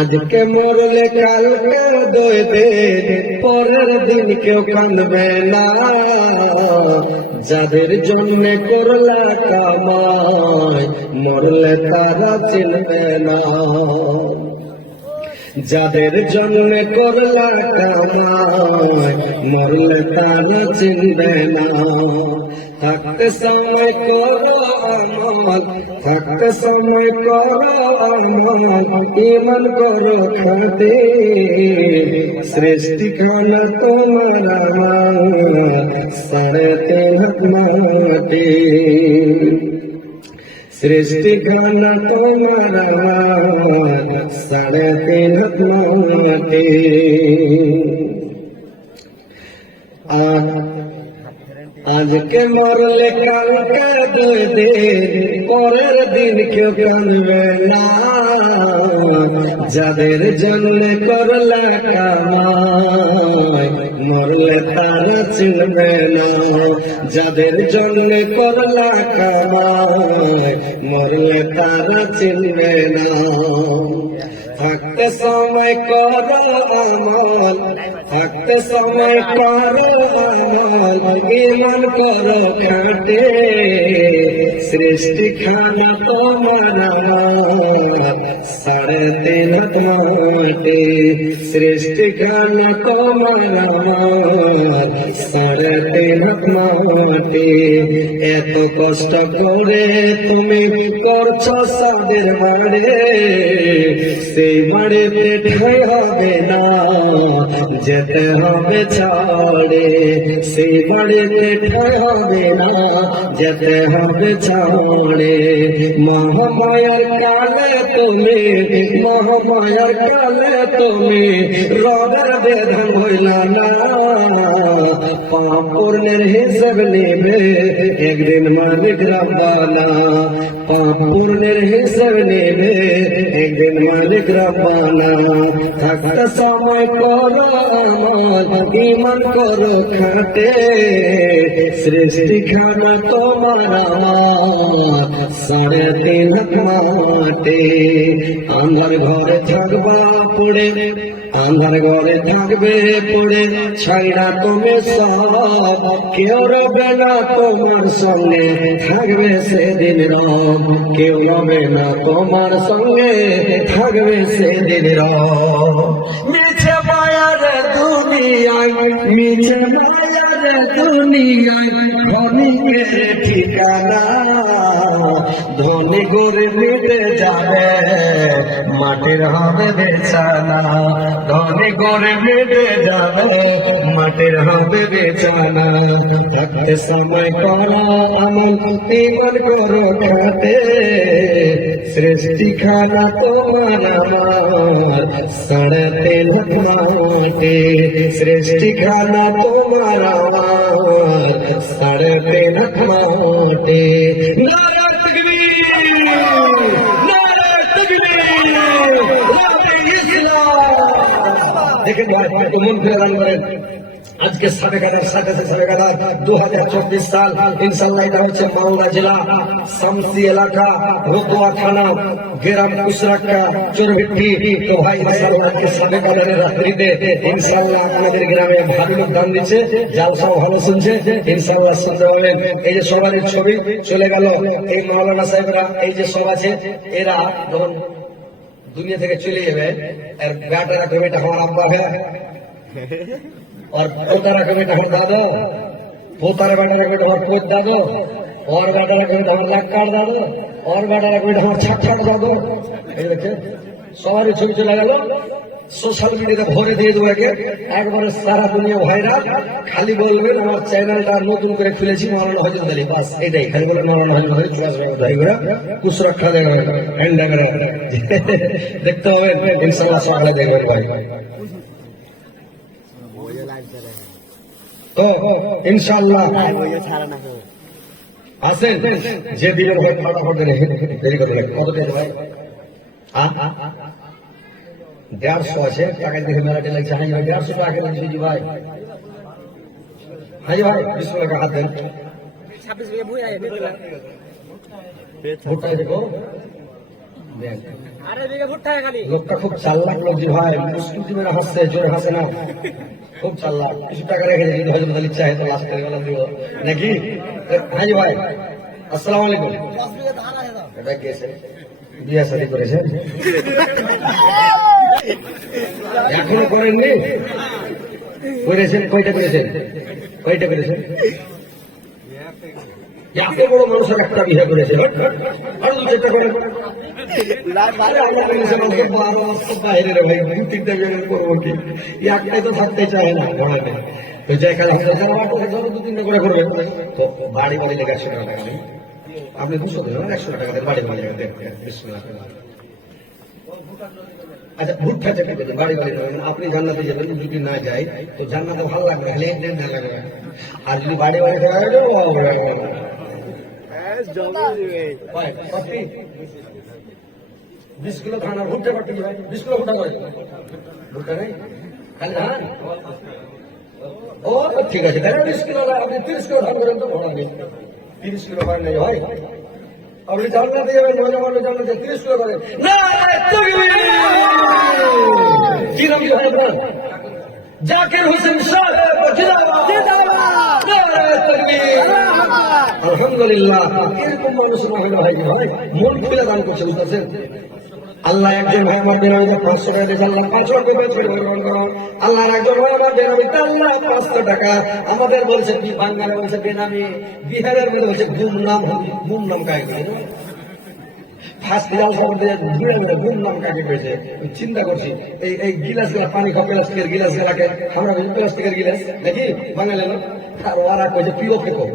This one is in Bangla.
আজকে মরলে কালকে দইবে পরের দিন কেউ কানবে না। যাদের জন্য করলা কামায় মরলে তারা চিনবে না। যাদের জন্য করলা কামায় মরলে তারা চিনবে না। থাকতে সময় করো আমল, থাকতে সময় করো আমল, ইমান করো খাতে সৃষ্টি খানা তোমার সাড়ে তিন মাটি। সৃষ্টি খানা তোমার সাড়ে তিন মাটি। আজ আজকে মরলে কালকে দুই দিন, পরের দিন কেউ কানবে না। যাদের জন্য করলা কামাই মরলে তারা চিনবে না। যাদের জন্য করলা কামাই মরলে তারা চিনবে না। থাকতে সময় করো আমল, থাকতে সময় করো আমল, ইমান করো খাটে সৃষ্টি খানা তোমার সাড়ে তিন হাত সৃষ্টি খানা তোমার সাড়ে তিন হাত এত কষ্ট করে তুমি করছ সাদের বাড়ে সেই বাড়িতে ঠাই হবে না যেতে হবে ছাড়ে সেই বাড়িতে ঠাই হবে না যেতে হবে ছাড়ে মহামায়ার কালে তুমি মহামায়ার কালে তুমি রবের বেদন হইলা না পাপূর্ণের হিসেব নেবে একদিন মালিক রব্বানা পাপূর্ণের হিসেব নেবে একদিন মালিক রব্বানা থাকতে সময় করো আমার ইমান করো খাটে। সৃষ্টি খানা তোমার আমার, সাড়ে তিন মাটে। আমার ঘরে থাকবা পড়ে আমার ঘরে থাকবে পড়ে, ছাইরা তুমি সব। কেউ রবে না তোমার সঙ্গে, থাকবে সেদিন রব। কেউ রবে না তোমার সঙ্গে, থাকবে সেদিন রব। মিছে মায়ার দুনিয়ায়, মিছে মায়ার দুনিয়ায় ধনীকে ঠিকানা ধনী করে মিটে মাটির হবে বেচানা। ধনী করে মিটে যাবে, মাটির হবে বেচানা। থাকতে সময় করো আমল ইমান করো খাতে। সৃষ্টি খানা তোমার আমার সাড়ে তিন হাত মাটি সৃষ্টি খানা তোমার আমার সাড়ে তিন হাত মাটি দেখেন মন ফিরে দান করেন। আজকে সাবেকাদার সাতাশে সাবেকাদার দু হাজার চব্বিশ সাল ইনশাল্লাহ এটা হচ্ছে মালদা জেলা, শামসি এলাকা রতুয়া থানা, গ্রাম কুসরাক্কা চোরভিটি তো ভাই মাসাল্লাহ আজকে রাত্রিতে ইনশাল্লাহ আপনাদের গ্রামে ভালো লোক দান দিচ্ছে, জালসাও ভালো শুনছে ইনশাল্লাহ শুনতে পাবেন এই যে সবারের ছবি চলে গেল, এই মাওলানা সাহেবরা এই যে সব আছে, এরা ধরুন দুনিয়া থেকে চলে যাবে, এর ব্যাটারা কবে এটা আব্বা হ্যাঁ और पोतारा कभी ढहर दादो पोतारा बेटा कभी ढहर पोत दादो और बेटा कभी ढहर लक्काड़ दादो और बेटा कभी ढहर छट छट दादो এই দেখে সবারই ছবি চলে গেল সোশ্যাল মিডিয়াতে ভরে দিয়ে দেবো একে একবারে সারা দুনিয়া ভাইরা খালি বলবেন আমার চ্যানেলটা নতুন করে খুলেছি মারানো হজরত আলী বাস এটাই খালি বলে মারানো হজরত আলী চলে আসবে কোথায় করে কুসরক্ষা দেখবেন হ্যান্ড দেখতে হবে ইনশাল্লাহ সকালে দেখবেন ভাই তো ইনশাল্লাহ আসেন যে দিনের ভাই ফটাফট দেরি করে কত দেন ভাই হ্যাঁ? দেড়শো আছে টাকা দেখে মেলাটি লাগছে হাজি ভাই দেড়শো টাকা দিয়েছি ভাই? হাজি ভাই বিশ টাকা হাত দেন। ছাব্বিশ লোকটা খুব চাল্লাক লোক যে ভাই হাসছে জোরে হাসে না। খুব চাল্লাক কিছু টাকা রেখে যদি তো করে গেলাম দিব নাকি? হাজি ভাই, আসসালামু আলাইকুম। এটা কেছে বিয়া এখনও করেননি? করেছেন, কয়টা করেছেন? কয়টা করেছেন? এত বড় মানুষের একটা বিয়ে করেছে চারটা করেন আরে দু কাজ করে করে বাড়ি আপনি জান্নাতে যাবেন যদি না যাই তো জান্নাতে ভালো লাগবে আর যদি বাড়ি বাড়ি হয় ভাই, কফি? বিশ কিলো ধান আর ভুট্টা কাটি ভাই বিশ কিলো ভুট্টা করে ভুট্টা নেই খালি ধান ও ঠিক আছে তাহলে বিশ কিলো আপনি তিরিশ কিলো ধান করেন তো ভালো নেই তিরিশ কিলো ধান নেই ভাই আপনি জানলাতে যাবেন মজা মজা জানলাতে তিরিশ কিলো করেন না কি ভাই জাকির হোসেন সাহেব জিন্দাবাদ আলহামদুলিল্লাহ। মানুষ মন আল্লাহ একজন ভাই আমার দিন পাঁচশো টাকা দিয়েছে, আল্লাহ পাঁচ লক্ষ একজন ভাই আমার দিন আল্লাহ পাঁচশো টাকা। আমাদের বলছে কি বাংলা বলছে, বেনামি। বিহারের মধ্যে বলছে গুম নাম গুম নাম কায় ফার্স্ট খবর দিয়ে নাম কাকে পেয়েছে চিন্তা করছি, এই এই গিলাস গেলা, পানি খাওয়া প্লাস্টিকের গিলাস গেলাকে, আমরা প্লাস্টিকের গিলাস দেখি বাঙালি আর ওরা কয়েছে পিও খেকো